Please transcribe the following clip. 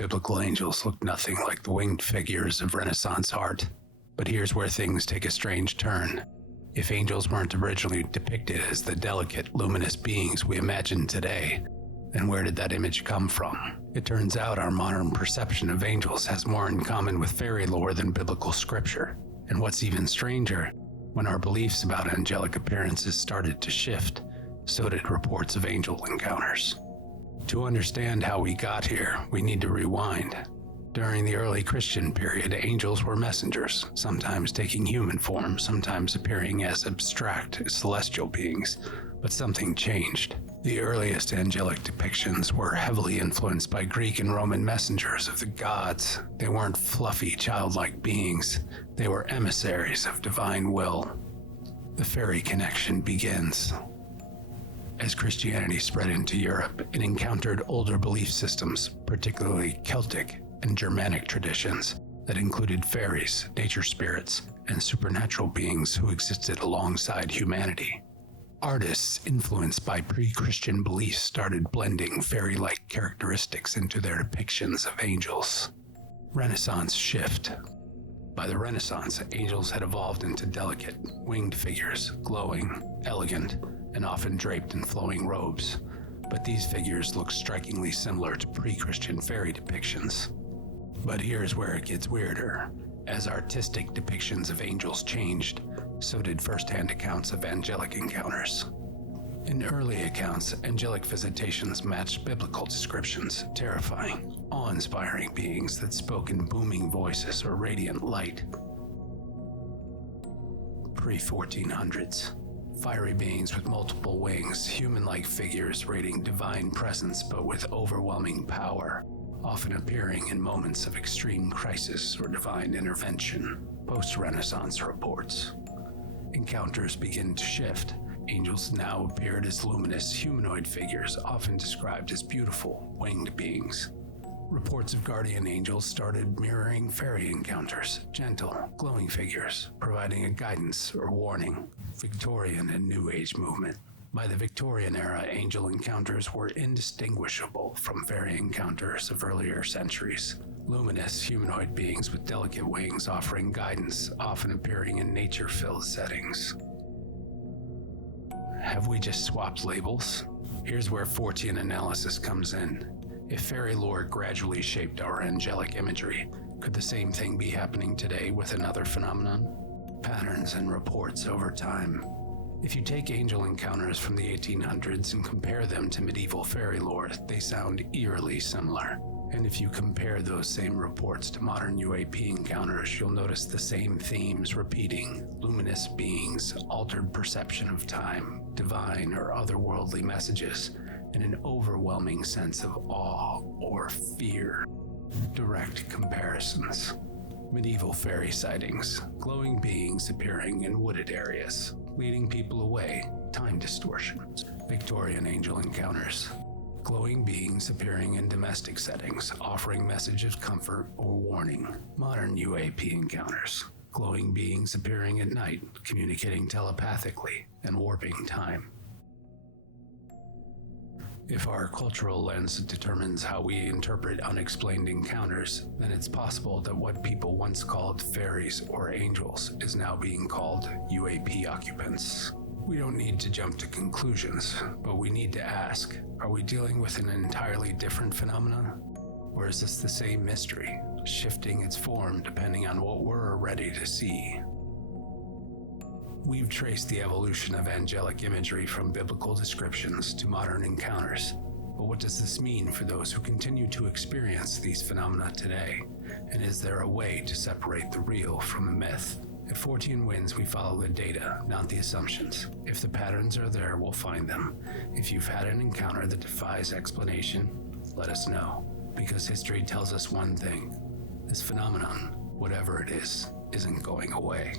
biblical angels looked nothing like the winged figures of Renaissance art. But here's where things take a strange turn. If angels weren't originally depicted as the delicate, luminous beings we imagine today, then where did that image come from? It turns out our modern perception of angels has more in common with fairy lore than biblical scripture. And what's even stranger, when our beliefs about angelic appearances started to shift, so did reports of angel encounters. To understand how we got here, we need to rewind. During the early Christian period, angels were messengers, sometimes taking human form, sometimes appearing as abstract celestial beings. But something changed. The earliest angelic depictions were heavily influenced by Greek and Roman messengers of the gods. They weren't fluffy, childlike beings. They were emissaries of divine will. The fairy connection begins. As Christianity spread into Europe, it encountered older belief systems, particularly Celtic and Germanic traditions, that included fairies, nature spirits, and supernatural beings who existed alongside humanity. Artists influenced by pre-Christian beliefs started blending fairy-like characteristics into their depictions of angels. Renaissance shift. By the Renaissance, angels had evolved into delicate, winged figures, glowing, elegant, and often draped in flowing robes. But these figures look strikingly similar to pre-Christian fairy depictions. But here's where it gets weirder. As artistic depictions of angels changed, so did first-hand accounts of angelic encounters. In early accounts, angelic visitations matched biblical descriptions, terrifying, awe-inspiring beings that spoke in booming voices or radiant light. Pre-1400s. Fiery beings with multiple wings, human-like figures radiating divine presence but with overwhelming power, often appearing in moments of extreme crisis or divine intervention. Post-Renaissance reports. Encounters begin to shift. Angels now appeared as luminous, humanoid figures, often described as beautiful, winged beings. Reports of guardian angels started mirroring fairy encounters, gentle, glowing figures, providing a guidance or warning. Victorian and New Age movement. By the Victorian era, angel encounters were indistinguishable from fairy encounters of earlier centuries. Luminous, humanoid beings with delicate wings offering guidance, often appearing in nature-filled settings. Have we just swapped labels? Here's where Fortean analysis comes in. If fairy lore gradually shaped our angelic imagery, could the same thing be happening today with another phenomenon? Patterns and reports over time. If you take angel encounters from the 1800s and compare them to medieval fairy lore, they sound eerily similar. And if you compare those same reports to modern UAP encounters, you'll notice the same themes repeating: luminous beings, altered perception of time, divine or otherworldly messages, and an overwhelming sense of awe or fear. Direct comparisons. Medieval fairy sightings, glowing beings appearing in wooded areas, leading people away, time distortions. Victorian angel encounters, glowing beings appearing in domestic settings, offering messages of comfort or warning. Modern UAP encounters, glowing beings appearing at night, communicating telepathically and warping time. If our cultural lens determines how we interpret unexplained encounters, then it's possible that what people once called fairies or angels is now being called UAP occupants. We don't need to jump to conclusions, but we need to ask, are we dealing with an entirely different phenomenon? Or is this the same mystery, shifting its form depending on what we're ready to see? We've traced the evolution of angelic imagery from biblical descriptions to modern encounters. But what does this mean for those who continue to experience these phenomena today? And is there a way to separate the real from the myth? At Fortean Winds, we follow the data, not the assumptions. If the patterns are there, we'll find them. If you've had an encounter that defies explanation, let us know. Because history tells us one thing: this phenomenon, whatever it is, isn't going away.